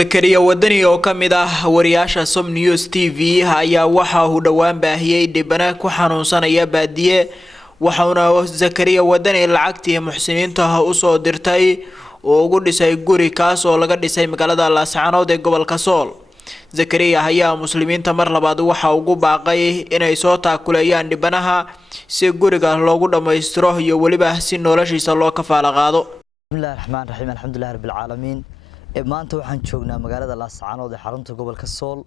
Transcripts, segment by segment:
Zakariya Wadani oo ka mid ah wariyaasha Som News TV ayaa waxa uu dhawaan baahiyay dhibana ku xanuunsanaya baadiye waxaana Zakariya Wadani lacagtii muxsiniinta u soo dirtay oo ugu dhisay guri kaas oo laga dhisay magaalada Laascaanood ee gobolka Sool. Zakariya ayaa muslimiinta mar labaad waxa ugu baaqay inay soo taakuleeyaan dhibanaha si guriga loogu dhameystiro iyo waliba si noloshiisa loo kafaala qaado. Bismillahir Rahmaanir Rahiim alxamdulillahi rabbil caalamiin. maanta waxaan joognaa magaalada Laascaanood ee xarunta gobolka Sool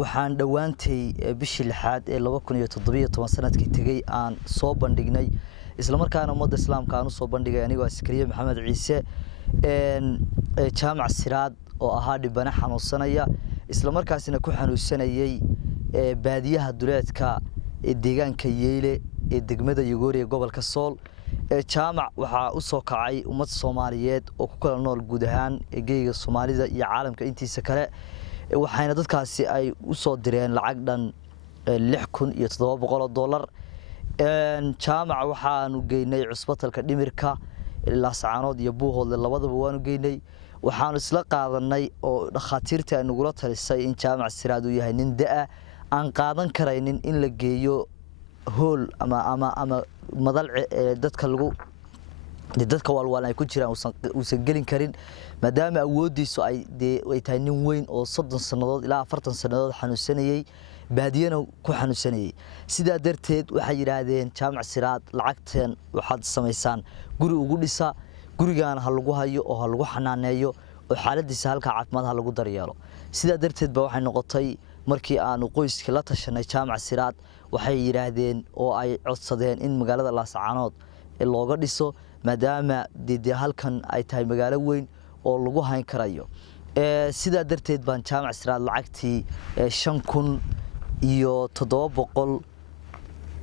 waxaan dhawaantay bishii lixaad ee 2017 sanadkii tagay aan soo bandhignay isla markaana ummadda islaamka aan u soo bandhigay anigoo Zakariya Maxamed Ciise jaamac Siraad oo ahaa dhibana xanuunsanaya isla markaasina ku xanuunsanayay baadiyaha duleedka deegaanka Yeele ee degmada Yogoori ee gobolka Sool. jaamac waxa u soo kacay ummad Soomaaliyeed oo ku kala nool guud ahaan geeyga Soomaalida iyo caalamka intiisa kale waxayna dadkaasi ay u soo direen lacag dhan $6,700 jaamac waxaanu geynay cusbatalka dhimirka Laascaanood iyo Buuhoodle labadaba waanu geynay waxaanu isla qaadanay oo dhakhaatiirta ay nagula talisay in jaamac Siraad uu yahay nin daa aan qaadan karaynin in la geeyo hool ama madal dadka walwalay ku jiraan uusan gelin karin maadaama awoodiisu ay tahay nin weyn oo 30 sanadood ilaa 40 sanadood xanuunsanayay baadiyana ku xanuunsanayay sidaa darteed waxay yiraahdeen jaamac Siraad lacagteen waxaad sameysaan guri ugu dhisa gurigan ha lagu hayo oo ha lagu xanaaneeyo oo xaaladiisa halka caafimaad ha lagu daryeelo sidaa darteed ba waxay noqotay markii aanu qoyska la tashanay jaamac Siraad waxay yiraahdeen oo ay codsadeen in magaalada Laascaanood looga dhiso maadaama halkan ay tahay magaalo weyn oo lagu hayn karayo sidaa darteed baan jaamac Siraad lacagtii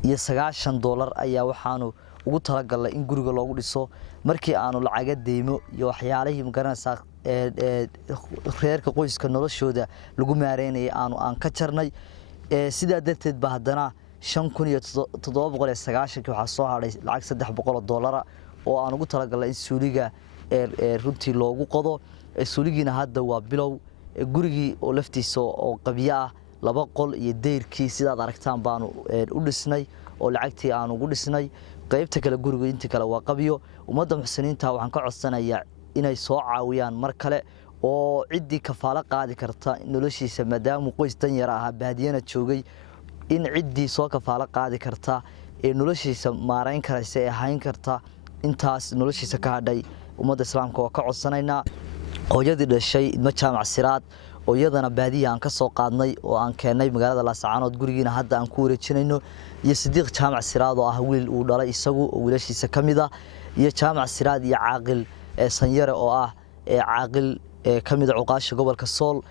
$5,790 ayaa waxaanu ugu talagalay in guriga loogu dhiso markii aanu lacaga deymo iyo waxyaalihii magaranaysa reerka qoyska noloshooda lagu maareynay aan ka jarnay sidaa darteed ba haddana $5,790 waxa soo haray lacag $300 oo aan ugu talagalay in suuliga runtii loogu qodo suuligiina hadda waa bilow gurigii oo laftiisa oo qabiyo ah 2 qol iyo deyrkii sidaad aragtaan baanu u dhisnay oo lacagtii aan ugu dhisnay qaybta kale guriga inta kale waa qabiyo ummadda muxsiniinta waxaan ka codsanayaa inay soo caawiyaan mar kale oo cidii kafaala qaadi karta noloshiisa maadaama qoys tan yar ah baadiyana joogay in cidii soo kafaala qaadi karta noloshiisa maareyn karaysa ee hayn karta intaas noloshiisa ka hadhay ummadda islaamka waa ka codsanaynaa hooyadii dhashay idma jaamac Siraad oo iyadana baadiya aan ka soo qaadnay oo aan keenay magaalada Laascaanood gurigiina hadda aan ku wareejinayno iyo Sidiiq jaamac Siraad oo ah wiil uu dhalay isagu oo wiilashiisa kamid ah iyo jaamac Siraad iyo caaqil Sanyare oo ah caaqil kamid ah uqaasha gobolka Sool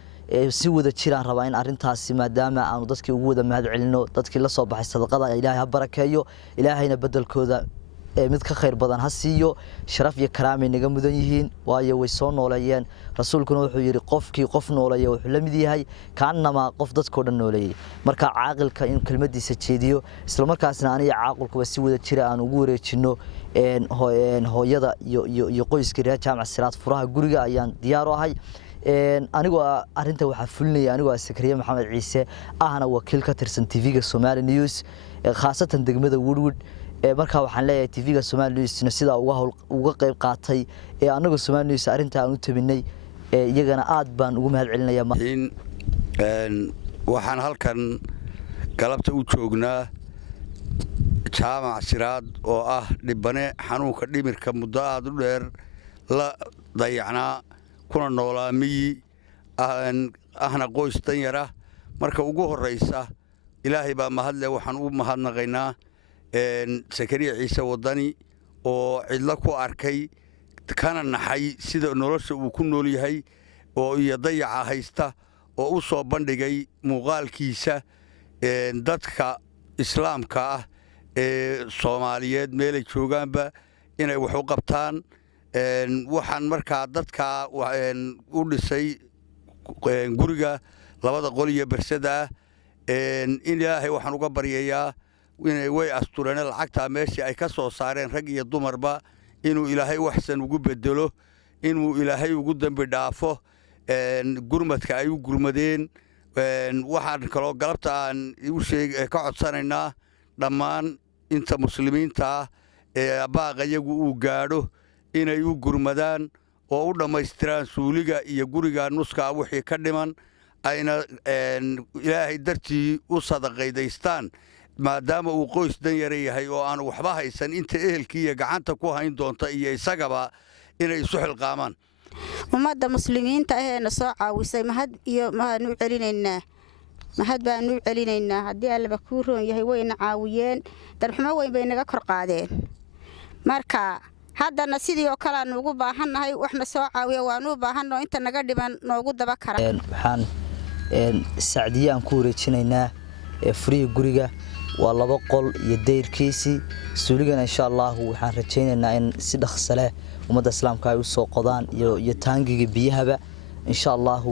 si wada jiraan rabaa in arintaasi maadaama aanu dadkii ugu wada mahad celino dadkii la soo baxay sadaqada Ilaahay ha barakeeyo Ilaahayna badalkooda mid ka khayr badan ha siiyo sharaf iyo karaamay naga mudan yihiin waayo way soo nooleeyeen rasuulkuna wuxuu yiri qofkii qof nooleeyo wuxuu la mid yahay kaanama qof dadkoo dhan nooleeyay marka caaqilka in kelmadiisa jeediyo isla markaasna aniga caaqilkuba si wada jira aan ugu wareejino hooyada iyo qoyska reer jaamac Siraad furaha guriga ayaan diyaar u ahay anigoo arinta waxa fulinaya anigoo Zakariya Maxamed Ciise ahna wakiil ka tirsan TV-ga Somali News khaasatan degmada Woodwood marka waxaan leeyahay TV-ga Somali News sida uga qayb qaatay anagoo Somali News arinta aan u tabinay iyagana aad baan ugu mahad celinayaa waxaan halkan galabta u joognaa jaamac Siraad oo ah dhibane xanuunka dhimirka muddo aad u dheer la dayacnaa kuna noolaamiyi ahna qoys tan yar ah marka ugu horeysa Ilaahay baa mahadle waxaan u mahadnaqaynaa Zakariya Ciise Wadani oo cidla ku arkay kana naxay sida nolosha uu ku nool yahay oo iyo dayaca haysta oo u soo bandhigay muuqaalkiisa dadka islaamka ah ee Soomaaliyeed meel ay joogaanba inay wax u qabtaan waxaan markaa dadka u dhisay guriga 2 qol iyo barsada in Ilaahay waxaan uga baryayaa inay way astureen lacagta meeshii ay ka soo saareen rag iyo dumarba inuu Ilaahay waxsan ugu bedelo inuu Ilaahay ugu dambi dhaafo gurmadka ay u gurmadeen waxaan kaloo galabta aan ka codsanaynaa dhammaan inta muslimiinta ah ee baaqa iyagu uu gaadho inay u gurmadaan oo u dhammaystiraan suuliga iyo guriga nuska wixii ka dhiman ayna ilaahay dartii u sadaqaydaystaan maadaama uu qoys dan yara yahay oo aan waxba haysan inta ehelkii iyo gacanta ku hayn doonta iyo isagaba inay isu xilqaamaan ummadda muslimiinta aheena soo caawisay mahad baanu celinaynaa haddii allaba kuu roon yahay wayna caawiyeen darxumo weyn bay naga kor qaadeen marka haddana sidii oo kale aanu ugu baahannahay waxna soo caawiya waanu u baahanno inta naga dhiban noogu daba kara waxaan sacdiye aan ku wareejinaynaa furiga guriga waa 2 qol iyo dayrkiisii suuligana insha Allah waxaan rajaynaynaa in si dhaqso leh ummadda islaamka ay u soo qodaan iyo taangiga biyahaba insha Allah